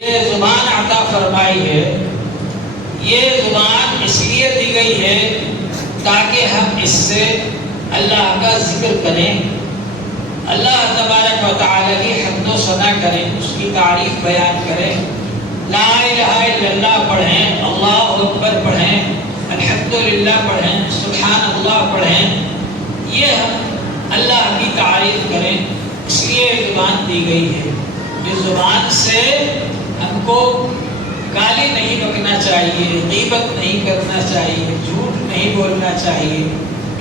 یہ زبان عطا فرمائی ہے، یہ زبان اس لیے دی گئی ہے تاکہ ہم اس سے اللہ کا ذکر کریں، اللہ تبارک و تعالی کی حمد و ثنا کریں، اس کی تعریف بیان کریں، لا الہ الا اللہ پڑھیں، اللہ اکبر پڑھیں، الحمدللہ پڑھیں، سبحان اللہ پڑھیں، یہ ہم اللہ کی تعریف کریں، اس لیے زبان دی گئی ہے۔ اس زبان سے ہم کو گالی نہیں بکنا چاہیے، غیبت نہیں کرنا چاہیے، جھوٹ نہیں بولنا چاہیے،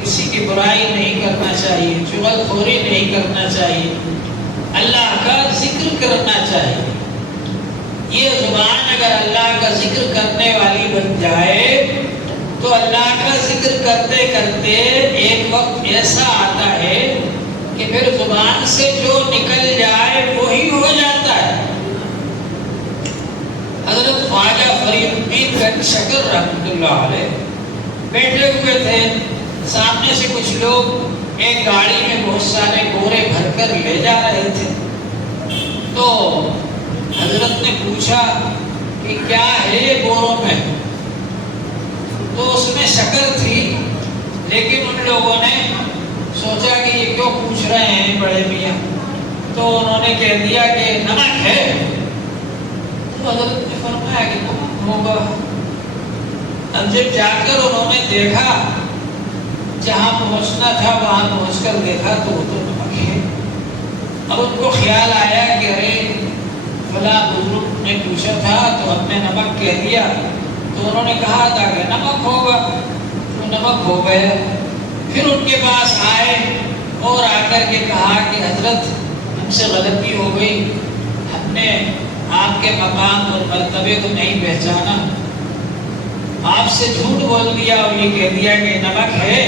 کسی کی برائی نہیں کرنا چاہیے، چغل خوری نہیں کرنا چاہیے، اللہ کا ذکر کرنا چاہیے۔ یہ زبان اگر اللہ کا ذکر کرنے والی بن جائے تو اللہ کا ذکر کرتے کرتے ایک وقت ایسا آتا ہے کہ پھر زبان سے جو نکل جائے وہی ہو جاتا ہے۔ حضرت خواجہ فرید الدین گنج شکر رحمۃ اللہ علیہ بیٹھے ہوئے تھے، سامنے سے کچھ لوگ ایک گاڑی میں بہت سارے بورے بھر کر لے جا رہے تھے، تو حضرت نے پوچھا کہ کیا ہے یہ بوروں میں؟ تو اس میں شکر تھی، لیکن ان لوگوں نے سوچا کہ یہ کیوں پوچھ رہے ہیں بڑے میاں، تو انہوں نے کہہ دیا کہ نمک ہے۔ تو حضرت نے فرمایا کہ نمک ہوگا۔ اب جب جا کر انہوں نے دیکھا، جہاں پہنچنا تھا وہاں پہنچ کر دیکھا تو وہ تو نمک ہے۔ اب ان کو خیال آیا کہ ارے فلاں بزرگ نے پوچھا تھا تو ہم نے نمک کہہ دیا، تو انہوں نے کہا تھا کہ نمک ہوگا، تو نمک ہو گیا۔ پھر ان کے پاس آئے اور آ کر کے کہا کہ حضرت ہم سے غلطی ہو گئی، ہم نے آپ کے مقام اور مرتبے کو نہیں پہچانا، آپ سے جھوٹ بول دیا اور یہ کہہ دیا کہ نمک ہے،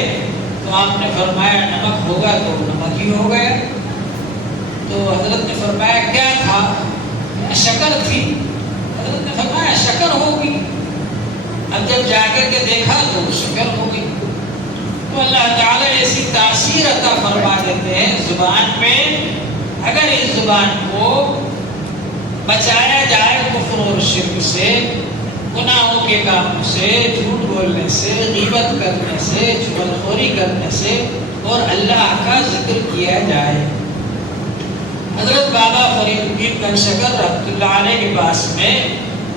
تو آپ نے فرمایا نمک ہوگا تو نمک ہی ہو گیا۔ تو حضرت نے فرمایا کیا تھا؟ شکر تھی۔ حضرت نے فرمایا شکر ہوگی۔ اب جب جا کر کے دیکھا تو شکر ہوگی۔ تو اللہ تعالیٰ ایسی تاثیر عطا فرما دیتے ہیں زبان میں، اگر اس زبان کو بچایا جائے کفر اور شرک سے، گناہوں کے کاموں سے، جھوٹ بولنے سے، غیبت کرنے سے، چغل خوری کرنے سے، اور اللہ کا ذکر کیا جائے۔ حضرت بابا فرید الدین گنج شکر رحمۃ اللہ علیہ کے پاس میں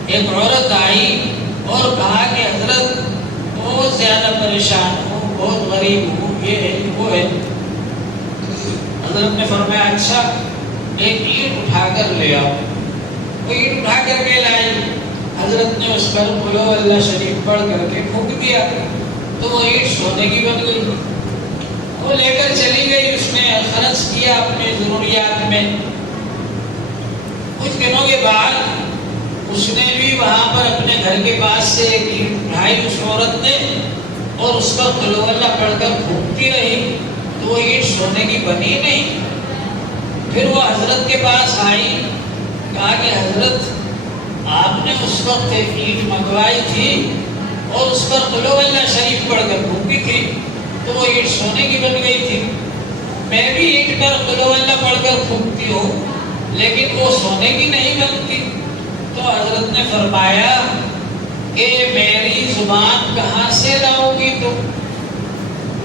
ایک عورت آئی اور کہا کہ حضرت بہت زیادہ پریشان ہوں، بہت غریب ہوں، یہ ہے وہ ہے۔ حضرت نے فرمایا اچھا ایک اینٹ اٹھا کر لے آؤ۔ وہ اینٹ اٹھا کر کے لائی، حضرت نے اس پر قل ہو اللہ شریف پڑھ کر کے پھونک دیا تو وہ اینٹ سونے کی بن گئی۔ وہ لے کر چلی گئی، اس نے خرچ کیا اپنے ضروریات میں۔ کچھ دنوں کے بعد اس نے بھی وہاں پر اپنے گھر کے پاس سے ایک اینٹ اٹھائی اس عورت نے، اور اس پر قل ہو اللہ پڑھ کر پھونکتی رہی تو وہ اینٹ سونے کی بنی نہیں۔ پھر وہ حضرت کے پاس آئی، کہا کہ حضرت آپ نے اس وقت ایک اینٹ منگوائی تھی اور اس پر قل ہو اللہ شریف پڑھ کر پھونکی تھی تو وہ اینٹ سونے کی بن گئی تھی۔ میں بھی اینٹ پر قل ہو اللہ پڑھ کر پھونکتی ہوں لیکن وہ سونے کی نہیں بنتی۔ تو حضرت نے فرمایا کہ میری زبان کہاں سے لاؤ گی تم؟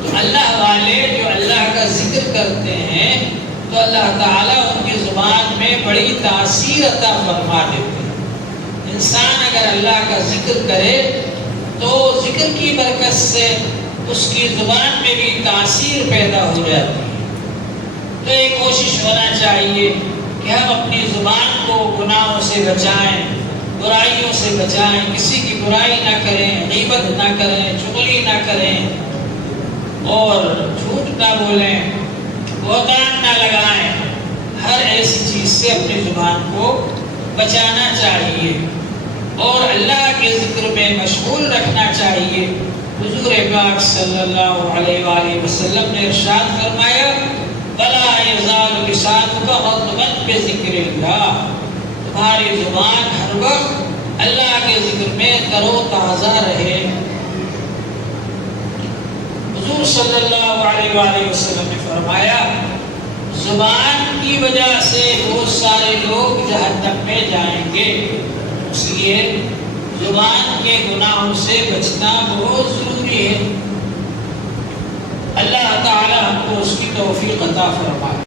تو اللہ والے جو اللہ کا ذکر کرتے ہیں تو اللہ تعالیٰ ان کی زبان میں بڑی تاثیر عطا فرما دیتے ہیں۔ انسان اگر اللہ کا ذکر کرے تو ذکر کی برکت سے اس کی زبان میں بھی تاثیر پیدا ہو جاتی ہے۔ تو ایک کوشش ہونا چاہیے کہ ہم اپنی زبان کو گناہوں سے بچائیں، برائیوں سے بچائیں، کسی کی برائی نہ کریں، غیبت نہ کریں، چغلی نہ کریں، اور جھوٹ نہ بولیں، بہتان نہ لگائیں۔ ہر ایسی چیز سے اپنی زبان کو بچانا چاہیے اور اللہ کے ذکر میں مشغول رکھنا چاہیے۔ حضور پاک صلی اللہ علیہ وآلہ وسلم نے ارشاد فرمایا وَلَا يَزَالُ لِسَانُكَ رَطْبًا بِذِكْرِ اللَّهِ، تمہاری زبان ہر وقت اللہ کے ذکر میں تر و تازہ رہے۔ حضور صلی اللہ علیہ وآلہ وسلم نے فرمایا زبان کی وجہ سے بہت سارے لوگ جہنم میں جائیں گے، اس لیے زبان کے گناہوں سے بچنا بہت ضروری ہے۔ اللہ تعالی ہم کو اس کی توفیق عطا فرمائے۔